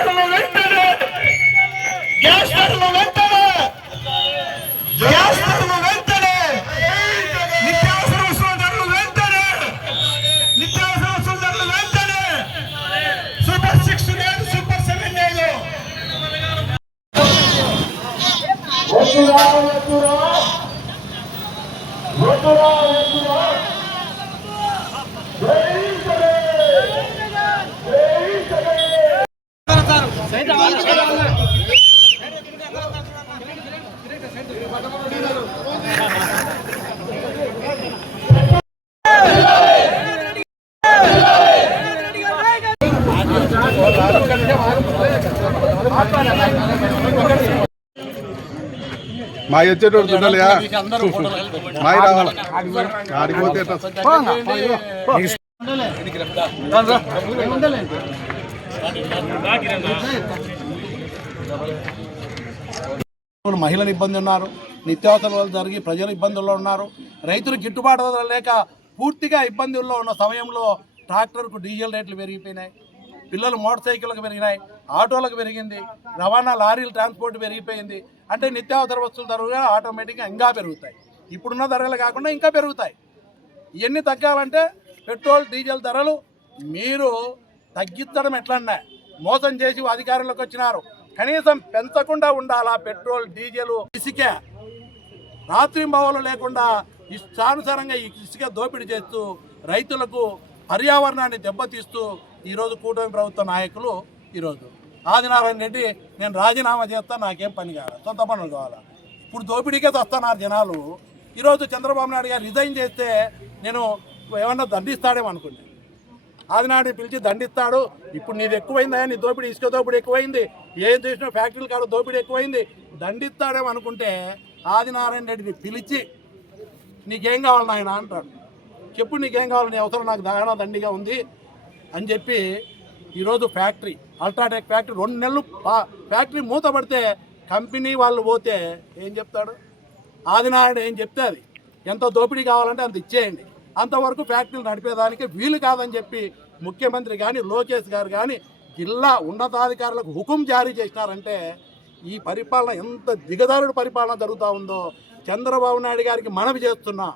ధరలు వెంటనే గ్యాస్ ధరలు వెంటనే గ్యాస్ ధరలు వెంటనే నిత్యావసర వస్తువుల ధరలు వెంటనే నిత్యావసర వస్తువుల ధరలు వెంటనే సూపర్ 6 లేదు సూపర్ 7 లేదు. మావి వచ్చేటోడు చూడాలియా మావి రావాలి ఆడిపోతే మహిళలు ఇబ్బంది ఉన్నారు, నిత్యావసరాలు జరిగి ప్రజలు ఇబ్బందుల్లో ఉన్నారు, రైతులు గిట్టుబాటు ధర లేక పూర్తిగా ఇబ్బందుల్లో ఉన్న సమయంలో ట్రాక్టర్కు డీజిల్ రేట్లు పెరిగిపోయినాయి, పిల్లలు మోటార్ సైకిళ్ళకు పెరిగినాయి, ఆటోలకు పెరిగింది, రవాణా లారీలు ట్రాన్స్పోర్ట్ పెరిగిపోయింది. అంటే నిత్యావసర వస్తువుల ధరలు ఆటోమేటిక్గా ఇంకా పెరుగుతాయి, ఇప్పుడున్న ధరలు కాకుండా ఇంకా పెరుగుతాయి. ఇవన్నీ తగ్గాలంటే పెట్రోల్ డీజిల్ ధరలు మీరు తగ్గించడం ఎట్లన్నా మోసం చేసి అధికారంలోకి వచ్చినారు, కనీసం పెంచకుండా ఉండాలా. పెట్రోల్ డీజిల్ ఇసుక రాత్రి భావాలు లేకుండా ఇష్టానుసారంగా ఇసుక దోపిడీ చేస్తూ రైతులకు పర్యావరణాన్ని దెబ్బతీస్తూ ఈరోజు కూటమి ప్రభుత్వ నాయకులు ఈరోజు ఆదినారాయణ రెడ్డి నేను రాజీనామా చేస్తా, నాకేం పని కావాలి, సొంత పనులు కావాలా, ఇప్పుడు దోపిడీకే వస్తున్నారు జనాలు. ఈరోజు చంద్రబాబు నాయుడు గారు రిజైన్ చేస్తే నేను ఏమన్నా దండిస్తాడేమో అనుకుంటే ఆదినాడు పిలిచి దండిస్తాడు. ఇప్పుడు నీది ఎక్కువైందా, నీ దోపిడీ ఇసుక దోపిడీ ఎక్కువైంది, ఏం చేసినా ఫ్యాక్టరీల కాడ దోపిడీ ఎక్కువైంది, దండిస్తాడేమో అనుకుంటే ఆదినారాయణ రెడ్డిని పిలిచి నీకేం కావాలి నాయన అంటాడు. చెప్పు నీకేం కావాలి, నీ అవసరం నాకు దానా దండిగా ఉంది అని చెప్పి ఈరోజు ఫ్యాక్టరీ అల్ట్రాటెక్ ఫ్యాక్టరీ 2 నెలలు ఫ్యాక్టరీ మూతపడితే కంపెనీ వాళ్ళు పోతే ఏం చెప్తాడు ఆదినారాయణ, ఏం చెప్తే అది ఎంత దోపిడీ కావాలంటే అంత ఇచ్చేయండి, అంతవరకు ఫ్యాక్టరీలు నడిపేదానికి వీలు కాదని చెప్పి ముఖ్యమంత్రి కానీ లోకేష్ గారు కానీ జిల్లా ఉన్నతాధికారులకు హుకుం జారీ చేసినారంటే ఈ పరిపాలన ఎంత దిగజారుడు పరిపాలన జరుగుతూ ఉందో చంద్రబాబు నాయుడు గారికి మనవి చేస్తున్నా.